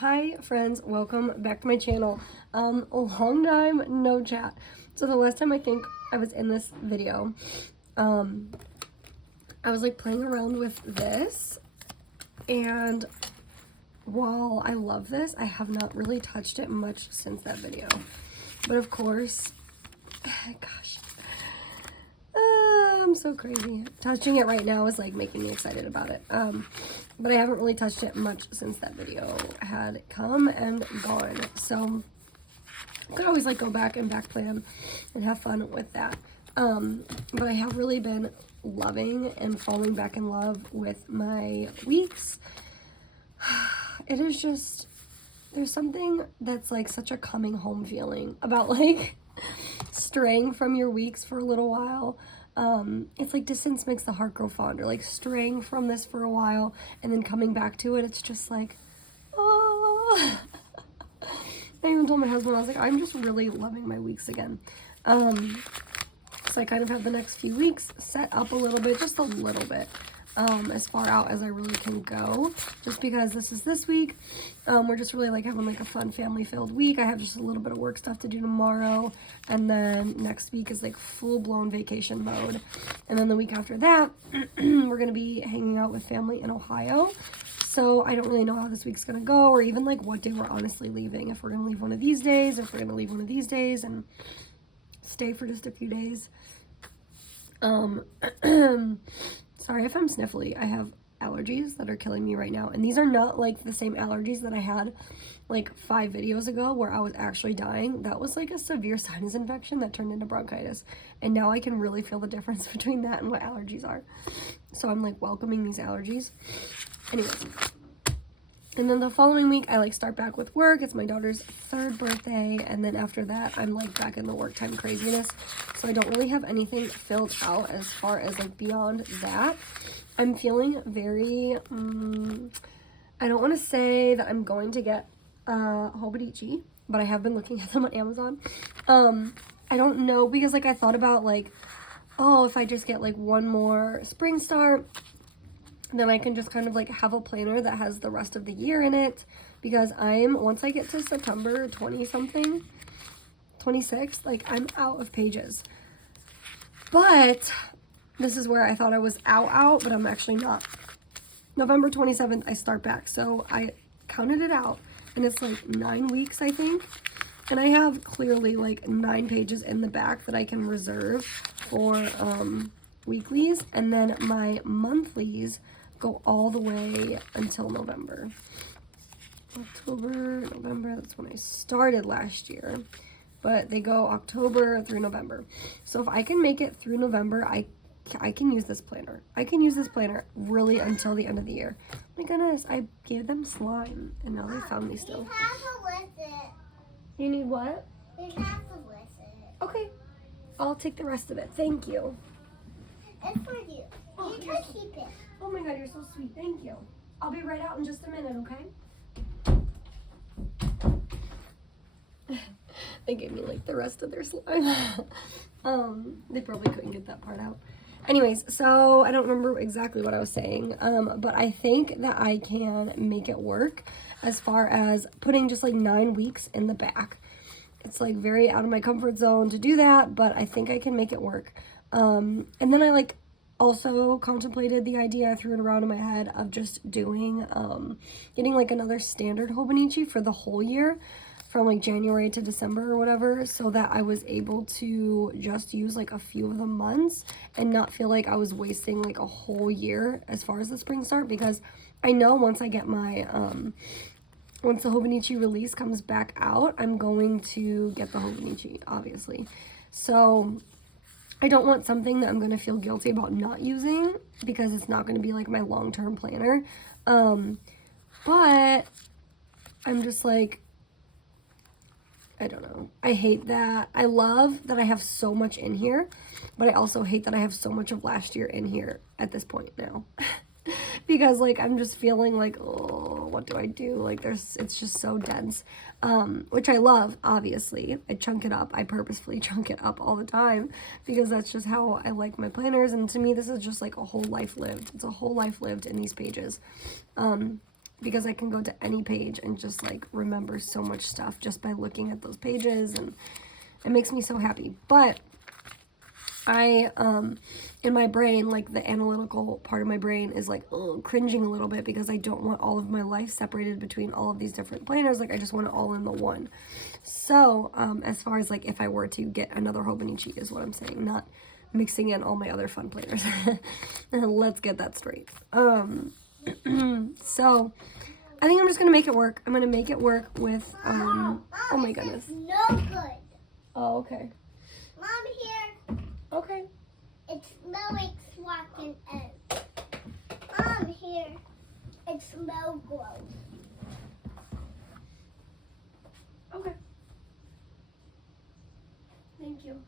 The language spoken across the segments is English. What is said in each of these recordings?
Hi friends, welcome back to my channel. A long time no chat. So the last time I think I was in this video, I was like playing around with this, and while I love this, I have not really touched it much since that video. But of course, gosh, I'm so crazy. Touching it right now is like making me excited about it. But I haven't really touched it much since that video had come and gone. So I could always like go back and back plan and have fun with that. But I have really been loving and falling back in love with my weeks. It is just, there's something that's like such a coming home feeling about like straying from your weeks for a little while. It's like distance makes the heart grow fonder, like straying from this for a while and then coming back to it. It's just like, oh. I even told my husband, I was like, I'm just really loving my weeks again. So I kind of have the next few weeks set up a little bit, just a little bit, as far out as I really can go, just because this is this week. We're just really like having like a fun family filled week. I have just a little bit of work stuff to do tomorrow, and then next week is like full-blown vacation mode, and then the week after that we're gonna be hanging out with family in Ohio. So I don't really know how this week's gonna go, or even like what day we're honestly leaving, if we're gonna leave one of these days, or if we're gonna leave one of these days and stay for just a few days. Sorry if I'm sniffly. I have allergies that are killing me right now. And these are not like the same allergies that I had like 5 videos ago where I was actually dying. That was like a severe sinus infection that turned into bronchitis. And now I can really feel the difference between that and what allergies are. So I'm like welcoming these allergies. Anyways. And then the following week, I like start back with work. It's my daughter's 3rd birthday. And then after that, I'm like back in the work time craziness. So I don't really have anything filled out as far as like beyond that. I'm feeling very, I don't want to say that I'm going to get Hobonichi, but I have been looking at them on Amazon. I don't know, because like I thought about like, oh, if I just get like one more spring start, then I can just kind of like have a planner that has the rest of the year in it, because once I get to September 20 something, 26, like I'm out of pages. But this is where I thought I was out, but I'm actually not. November 27th, I start back. So I counted it out, and it's like 9 weeks, I think. And I have clearly like 9 pages in the back that I can reserve for weeklies, and then my monthlies go all the way until November. October, November, that's when I started last year. But they go October through November. So if I can make it through November, I can use this planner. I can use this planner really until the end of the year. My goodness, I gave them slime, and now they found me still. You have to listen. You need what? You have to listen. Okay, I'll take the rest of it. Thank you. It's for you. Oh, You can keep it. Oh my god, you're so sweet. Thank you. I'll be right out in just a minute, okay? They gave me like the rest of their slime. They probably couldn't get that part out. Anyways, so I don't remember exactly what I was saying, but I think that I can make it work as far as putting just like 9 weeks in the back. It's like very out of my comfort zone to do that, but I think I can make it work. And then I like also contemplated the idea, I threw it around in my head, of just doing, getting like another standard Hobonichi for the whole year, from like January to December or whatever, so that I was able to just use like a few of the months and not feel like I was wasting like a whole year as far as the spring start, because I know once I get my, once the Hobonichi release comes back out, I'm going to get the Hobonichi, obviously. So I don't want something that I'm going to feel guilty about not using, because it's not going to be like my long-term planner. But I'm just like, I don't know. I hate that. I love that I have so much in here, but I also hate that I have so much of last year in here at this point now. Because like I'm just feeling like, oh, what do I do? Like it's just so dense. Which I love, obviously. I chunk it up. I purposefully chunk it up all the time, because that's just how I like my planners. And to me, this is just like a whole life lived. It's a whole life lived in these pages. because I can go to any page and just like remember so much stuff just by looking at those pages, and it makes me so happy. But I, in my brain, like the analytical part of my brain is like cringing a little bit because I don't want all of my life separated between all of these different planners. Like I just want it all in the one. So as far as like if I were to get another Hobonichi is what I'm saying, not mixing in all my other fun planners. Let's get that straight. So I think I'm just gonna make it work. I'm gonna make it work with oh my goodness. No good. Oh, okay. Mom, here. Okay. It smells like walking out. Mom, here. It smells gross. Okay. Thank you.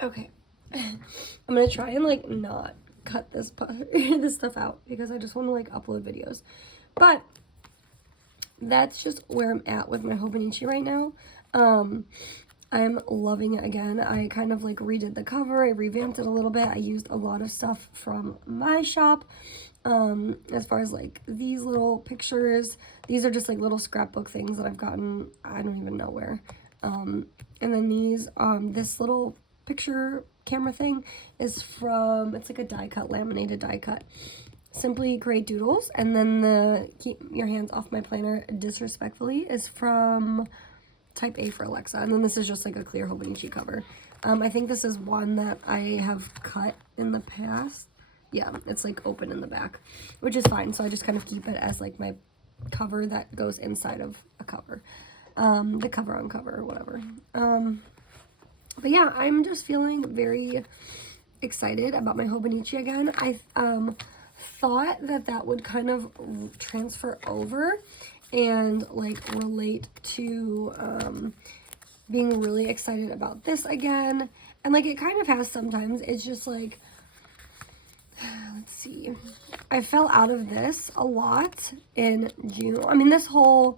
Okay. I'm gonna try and like not cut this this stuff out because I just want to like upload videos. But that's just where I'm at with my Hobonichi right now. I'm loving it again. I kind of like redid the cover. I revamped it a little bit. I used a lot of stuff from my shop. As far as like these little pictures, these are just like little scrapbook things that I've gotten, I don't even know where. And then these, this little picture camera thing is from, it's like a die cut, laminated die cut. Simply Great Doodles. And then the Keep Your Hands Off My Planner Disrespectfully is from Type A for Alexa. And then this is just like a clear Hobonichi cover. I think this is one that I have cut in the past. Yeah, it's like open in the back, which is fine. So I just kind of keep it as like my cover that goes inside of a cover. The cover on cover or whatever. But yeah, I'm just feeling very excited about my Hobonichi again. I thought that that would kind of transfer over and like relate to being really excited about this again. And like it kind of has sometimes. It's just like, let's see, I fell out of this a lot in June. I mean, the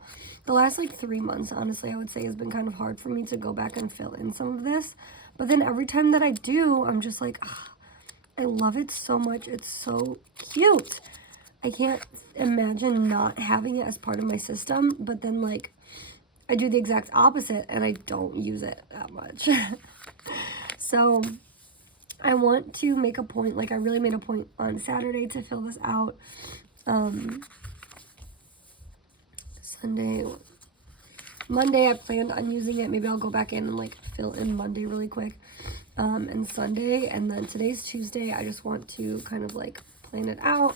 last like 3 months, honestly, I would say has been kind of hard for me to go back and fill in some of this. But then every time that I do, I'm just like, I love it so much. It's so cute. I can't imagine not having it as part of my system. But then like, I do the exact opposite and I don't use it that much. So I want to make a point, like I really made a point on Saturday to fill this out. Monday I planned on using it. Maybe I'll go back in and like fill in Monday really quick. And Sunday, and then today's Tuesday. I just want to kind of like plan it out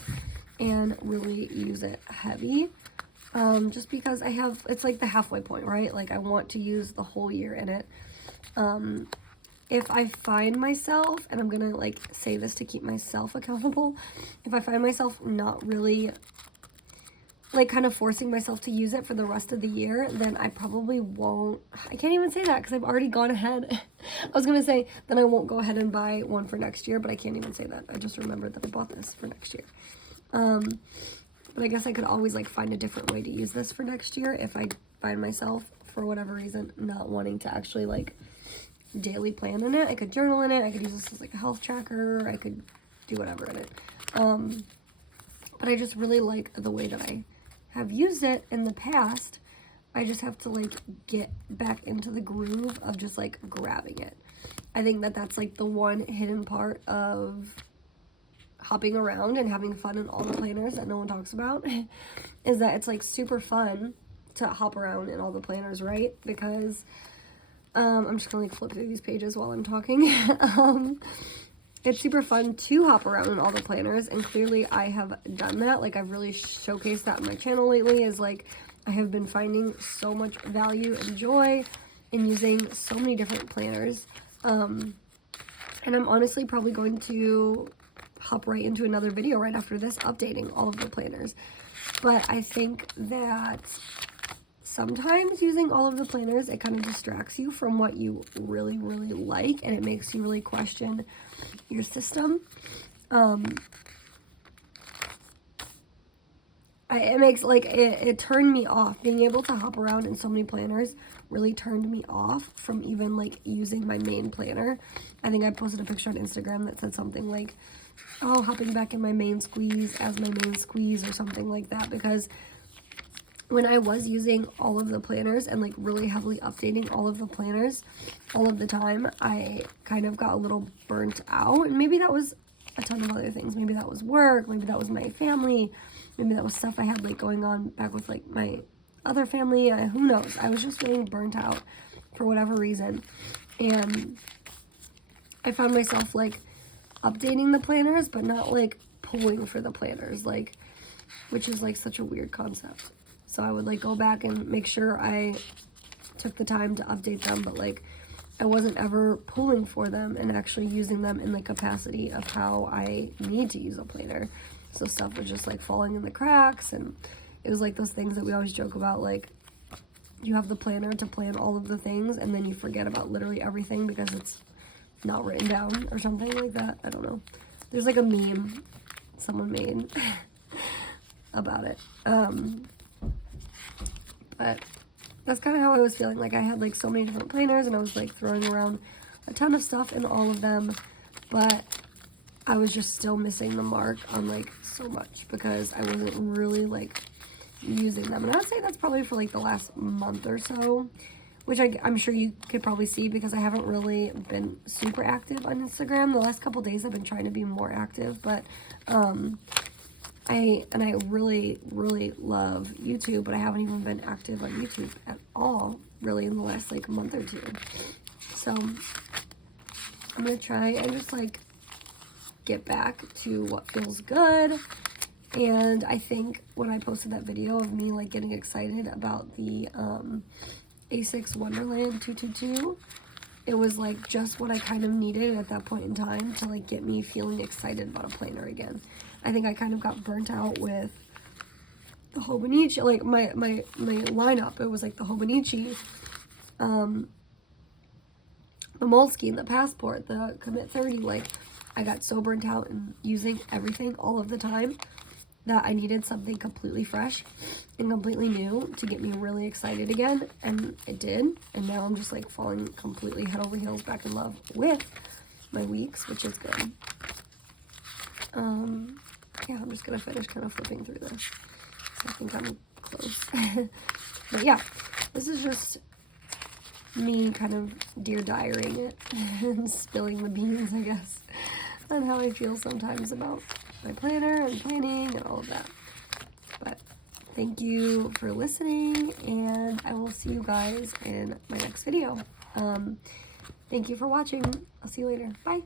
and really use it heavy. Just because it's like the halfway point, right? Like I want to use the whole year in it. If I find myself, and I'm gonna like say this to keep myself accountable, if I find myself not really like kind of forcing myself to use it for the rest of the year, then I probably won't. I can't even say that because I've already gone ahead. I was gonna say then I won't go ahead and buy one for next year, but I can't even say that. I just remembered that I bought this for next year. But I guess I could always like find a different way to use this for next year if I find myself for whatever reason not wanting to actually like daily plan in it. I could journal in it. I could use this as like a health tracker. I could do whatever in it. But I just really like the way that I have used it in the past. I just have to like get back into the groove of just like grabbing it. I think that that's like the one hidden part of hopping around and having fun in all the planners that no one talks about is that it's like super fun to hop around in all the planners, right? Because I'm just gonna like flip through these pages while I'm talking. It's super fun to hop around in all the planners, and clearly I have done that. Like I've really showcased that on my channel lately, is like I have been finding so much value and joy in using so many different planners. And I'm honestly probably going to hop right into another video right after this updating all of the planners. But I think that sometimes using all of the planners, it kind of distracts you from what you really, really like, and it makes you really question your system. I it makes, like, it turned me off. Being able to hop around in so many planners really turned me off from even, like, using my main planner. I think I posted a picture on Instagram that said something like, oh, hopping back in my main squeeze as my main squeeze or something like that, because when I was using all of the planners and, like, really heavily updating all of the planners all of the time, I kind of got a little burnt out. And maybe that was a ton of other things. Maybe that was work. Maybe that was my family. Maybe that was stuff I had, like, going on back with, like, my other family. Who knows? I was just feeling burnt out for whatever reason. And I found myself, like, updating the planners, but not, like, pulling for the planners, like, which is, like, such a weird concept. So I would, like, go back and make sure I took the time to update them, but, like, I wasn't ever pulling for them and actually using them in the capacity of how I need to use a planner. So stuff was just, like, falling in the cracks, and it was, like, those things that we always joke about, like, you have the planner to plan all of the things, and then you forget about literally everything because it's not written down or something like that. I don't know. There's, like, a meme someone made about it. But that's kind of how I was feeling. Like, I had, like, so many different planners, and I was, like, throwing around a ton of stuff in all of them, but I was just still missing the mark on, like, so much because I wasn't really, like, using them. And I would say that's probably for, like, the last month or so, which I'm sure you could probably see because I haven't really been super active on Instagram. The last couple days I've been trying to be more active, but I really, really love YouTube, but I haven't even been active on YouTube at all, really, in the last, like, month or two. So I'm gonna try and just, like, get back to what feels good. And I think when I posted that video of me, like, getting excited about the A6 Wonderland 222, it was, like, just what I kind of needed at that point in time to, like, get me feeling excited about a planner again. I think I kind of got burnt out with the Hobonichi, like, my lineup. It was, like, the Hobonichi, the Moleskine, the Passport, the Commit 30. Like, I got so burnt out in using everything all of the time that I needed something completely fresh and completely new to get me really excited again, and it did. And now I'm just, like, falling completely head over heels back in love with my weeks, which is good. Yeah, I'm just gonna finish kind of flipping through this. So I think I'm close. But yeah, this is just me kind of dear diarying it and spilling the beans, I guess, on how I feel sometimes about my planner and planning and all of that. But thank you for listening, and I will see you guys in my next video. Thank you for watching. I'll see you later. Bye.